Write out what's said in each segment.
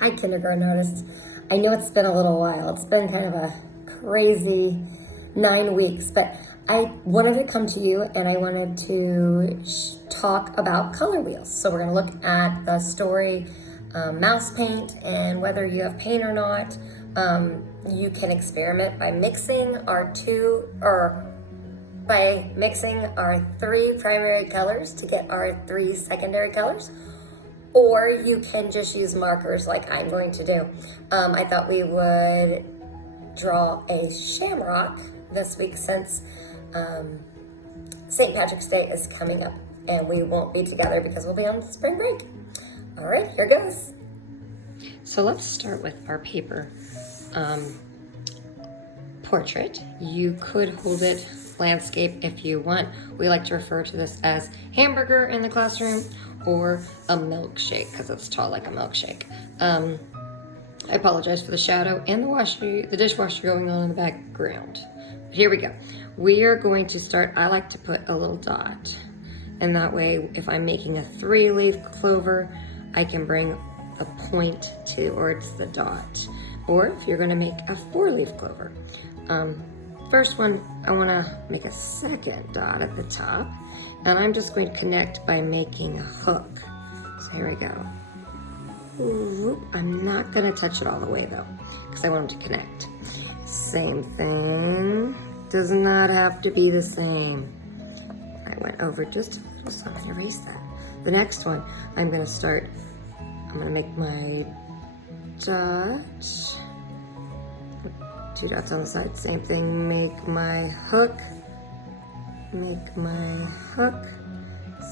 Hi, kindergarten artists. I know it's been a little while. It's been kind of a crazy 9 weeks, but I wanted to come to you and I wanted to talk about color wheels. So we're going to look at the story mouse paint and whether you have paint or not. You can experiment by mixing our three primary colors to get our three secondary colors. Or you can just use markers like I'm going to do. I thought we would draw a shamrock this week since St. Patrick's Day is coming up and we won't be together because we'll be on spring break. All right, here goes. So let's start with our paper portrait. You could hold it landscape if you want. We like to refer to this as hamburger in the classroom or a milkshake because it's tall like a milkshake. I apologize for the shadow and the dishwasher going on in the background. But here we go. We are going to start, I like to put a little dot. And that way, if I'm making a 3-leaf clover, I can bring a point towards the dot. Or if you're gonna make a 4-leaf clover. First one, I wanna make a second dot at the top. And I'm just going to connect by making a hook. So here we go. Ooh, I'm not gonna touch it all the way though, because I want them to connect. Same thing, does not have to be the same. I went over just a little, so I'm gonna erase that. The next one, I'm gonna make my dot. 2 dots on the side, same thing, make my hook.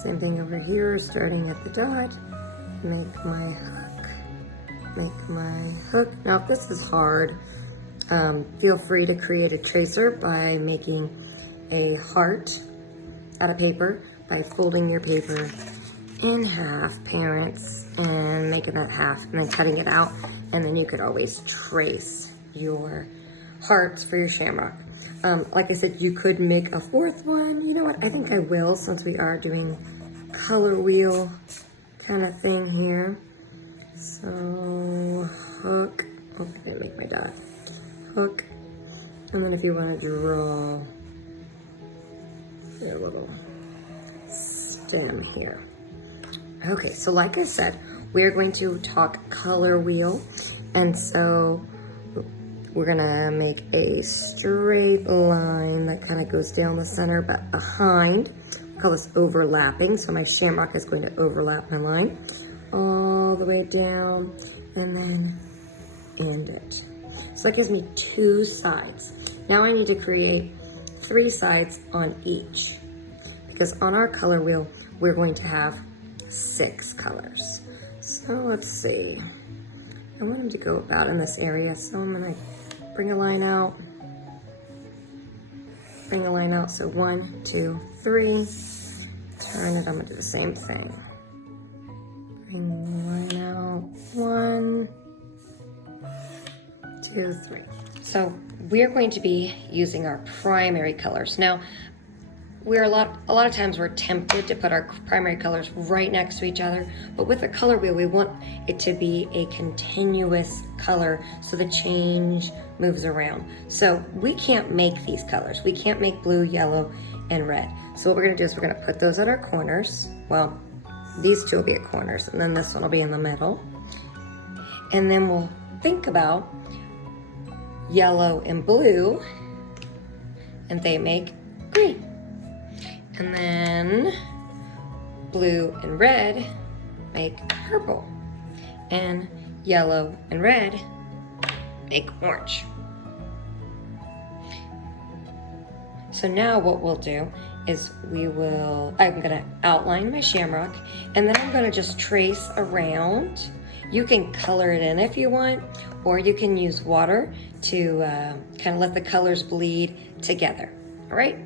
Same thing over here, starting at the dot. Make my hook. Now if this is hard, feel free to create a tracer by making a heart out of paper, by folding your paper in half, parents, and making that half, and then cutting it out, and then you could always trace your hearts for your shamrock. Like I said, you could make a 4th one. You know what, I think I will, since we are doing color wheel kind of thing here. So, hook, oh, I didn't make my dot. Hook, and then if you want to draw a little stem here. Okay, so like I said, we're going to talk color wheel, and so we're gonna make a straight line that kind of goes down the center, but behind. We call this overlapping, so my shamrock is going to overlap my line all the way down and then end it. So that gives me 2 sides. Now I need to create 3 sides on each, because on our color wheel, we're going to have 6 colors. So let's see. I want them to go about in this area, so I'm gonna bring a line out, so 1, 2, 3, turn it, I'm gonna do the same thing. Bring the line out, 1, 2, 3. So we're going to be using our primary colors. Now, a lot of times we're tempted to put our primary colors right next to each other, but with a color wheel, we want it to be a continuous color so the change moves around. So we can't make these colors. We can't make blue, yellow, and red. So what we're gonna do is we're gonna put those at our corners. Well, these 2 will be at corners, and then this one will be in the middle. And then we'll think about yellow and blue, and they make green. And then blue and red make purple. And yellow and red make orange. So now what we'll do is I'm gonna outline my shamrock, and then I'm gonna just trace around. You can color it in if you want, or you can use water to kind of let the colors bleed together, all right?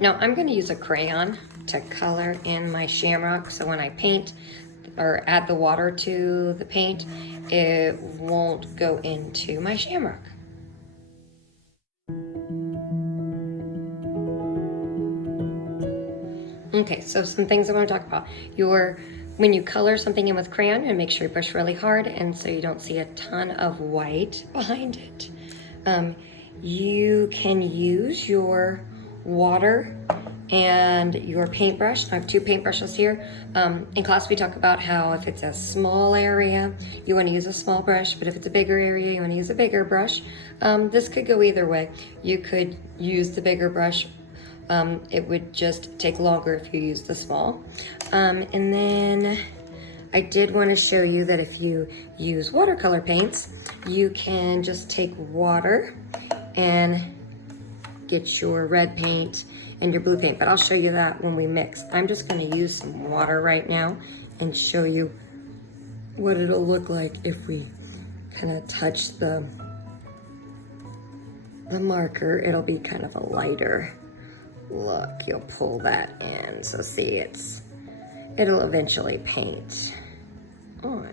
Now I'm going to use a crayon to color in my shamrock, so when I paint or add the water to the paint, it won't go into my shamrock. Okay, so some things I want to talk about. When you color something in with crayon, and make sure you brush really hard and so you don't see a ton of white behind it. You can use your water and your paintbrush. I have 2 paintbrushes here. In class we talk about how if it's a small area, you want to use a small brush, but if it's a bigger area, you want to use a bigger brush. This could go either way. You could use the bigger brush. It would just take longer if you use the small. And then I did want to show you that if you use watercolor paints, you can just take water and get your red paint and your blue paint, but I'll show you that when we mix. I'm just going to use some water right now and show you what it'll look like if we kind of touch the marker. It'll be kind of a lighter look. You'll pull that in, so see, it'll eventually paint on.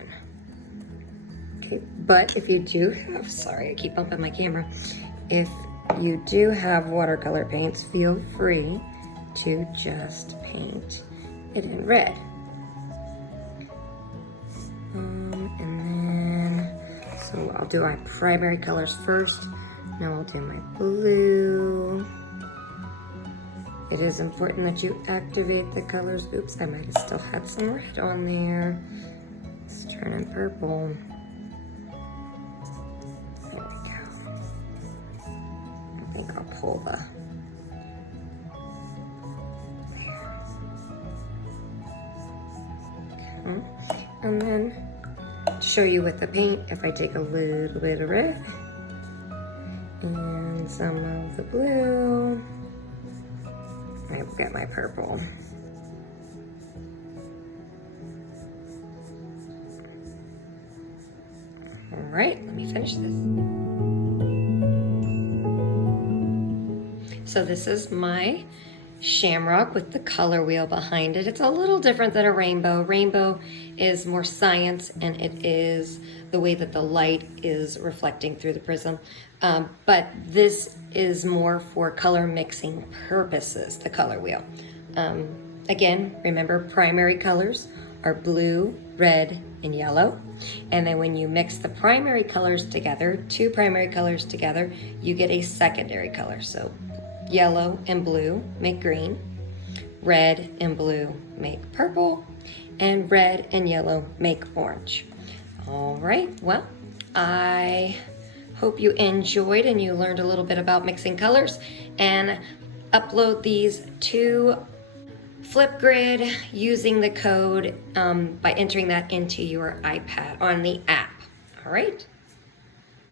Okay, but if you do have, sorry, I keep bumping my camera. If you do have watercolor paints, feel free to just paint it in red. And then, so I'll do my primary colors first. Now I'll do my blue. It is important that you activate the colors. Oops, I might have still had some red on there. It's turning purple. There we go. I think I'll pull the, there. Okay. And then to show you with the paint, if I take a little bit of red and some of the blue, I've got my purple. All right, let me finish this. So this is my Shamrock with the color wheel behind it. It's a little different than a rainbow. Rainbow is more science, and it is the way that the light is reflecting through the prism. But this is more for color mixing purposes, the color wheel. Again, remember, primary colors are blue, red, and yellow. And then when you mix the primary colors together, 2 primary colors together, you get a secondary color. So yellow and blue make green, red and blue make purple, and red and yellow make orange. All right, well, I hope you enjoyed and you learned a little bit about mixing colors, and upload these to Flipgrid using the code by entering that into your iPad on the app. All right.